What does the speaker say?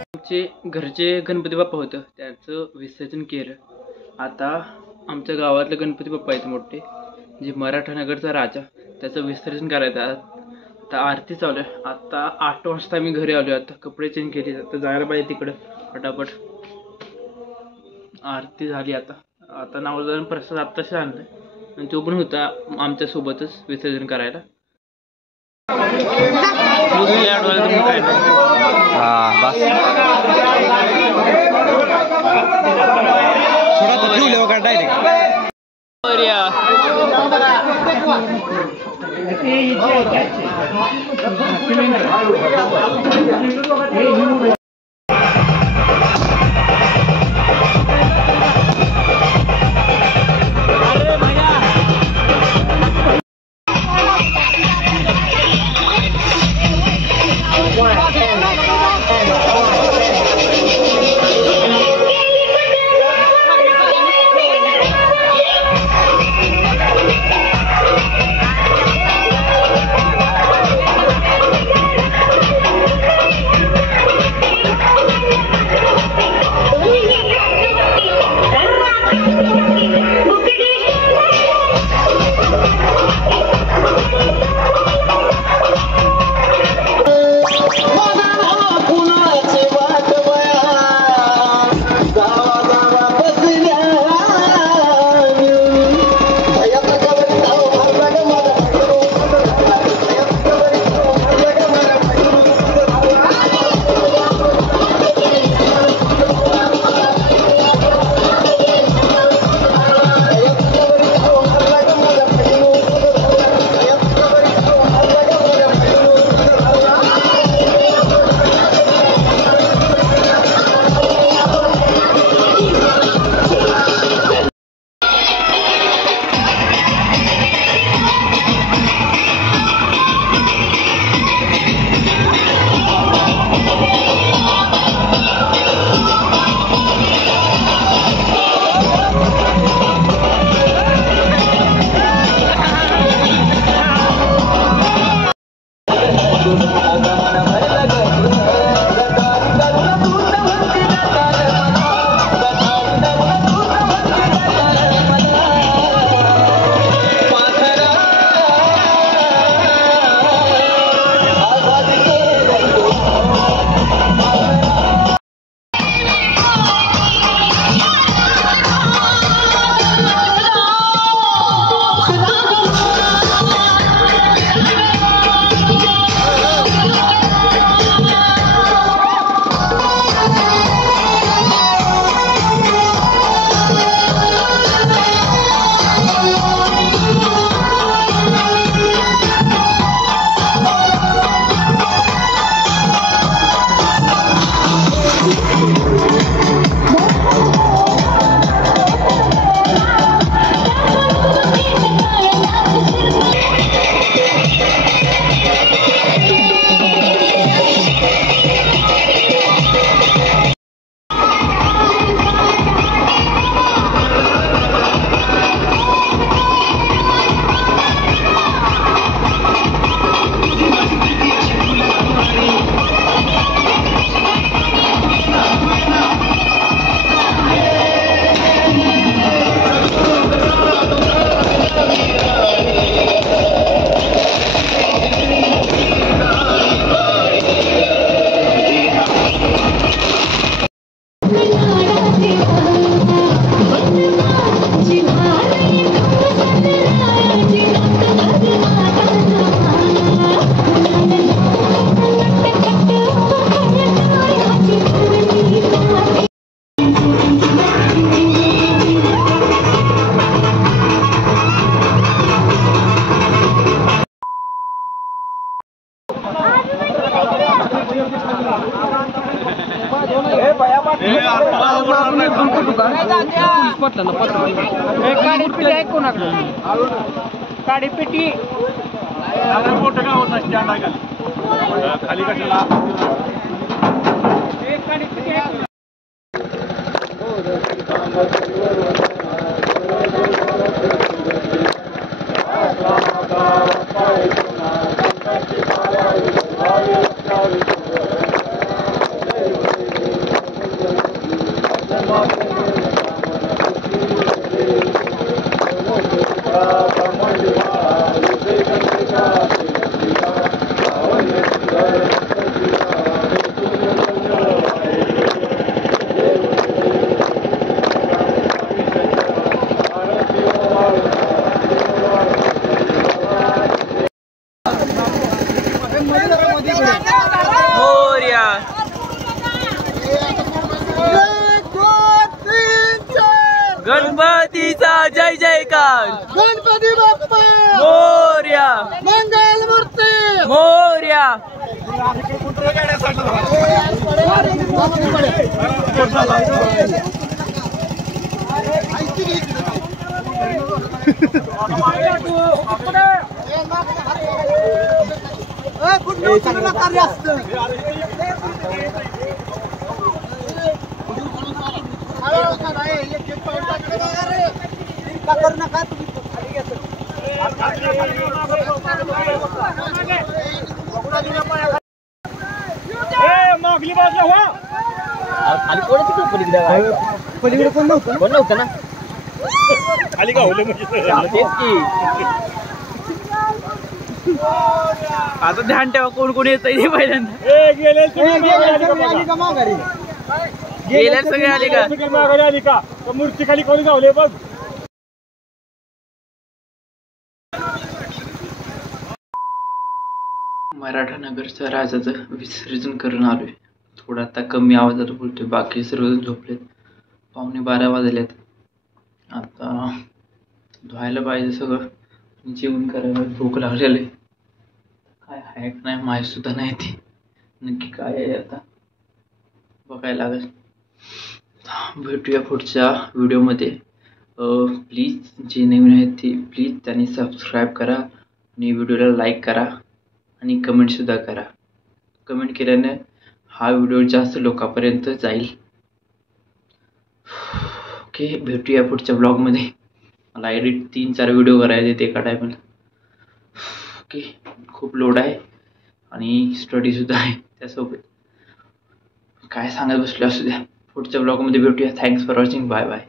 आमचे घरचे गणपती बाप्पा होतं त्याचं विसर्जन केलं. आता आमच्या गावातले गणपती बाप्पा आहेत मोठे, जे मराठा नगरचा राजा, त्याचं विसर्जन करायचं. आता आरती चालू आहे. आता 8 वाजता मी घरी आलो. आता कपडे चेंज केले, आता जायला पाहिजे तिकडं फटाफट. आरती झाली. आता नावजण प्रसाद आत्ताच आणलाय आणि तो पण होता आमच्या सोबतच विसर्जन करायला. काय काडीपेटी मोठं गाव होतं स्टँड आहे खाली कशाला एक काडीपेटी गणपतीचा जय जयकार. गणपती बाप्पा मोरया मंगल मूर्ती मोरया. कार्य असतं करू नका तुम्ही मागली बाजूला हो. खाली पलीकडे कोण नव्हतं ना. खाली गावले म्हणजे आता ध्यान ठेवा कोण कोण येत पहिल्यांदा. गेल्या सगळे आले का माघारी आली का मूर्ती खाली कोणी गावले बघ. मराठा नगरच्या राजाचं विसर्जन करून आलोय. थोडा आता कमी आवाजात बोलतोय, बाकी सर्वजण झोपलेत. 11:15 वाजलेत. आता धुवायला पाहिजे सगळं, जेवण करायला भूक लागलेली. काय आहे का नाही माहीत सुद्धा नाही ती नक्की काय आहे, आता बघायला लागेल. भेटूया पुढच्या व्हिडिओमध्ये. प्लीज जे नवीन आहेत ते प्लीज त्यांनी सबस्क्राईब करा आणि व्हिडिओला लाईक करा आणि कमेंटसुद्धा करा. कमेंट केल्याने हा व्हिडिओ जास्त लोकांपर्यंत जाईल. ओके, भेटूया पुढच्या ब्लॉगमध्ये. मला एडिट 3-4 व्हिडिओ करायचे ते एका टायमाला. ओके, खूप लोड आहे आणि स्टडीसुद्धा आहे त्यासोबत. काय सांगत बसलो असू द्या. पुढच्या ब्लॉगमध्ये भेटूया. Thanks for watching. Bye bye.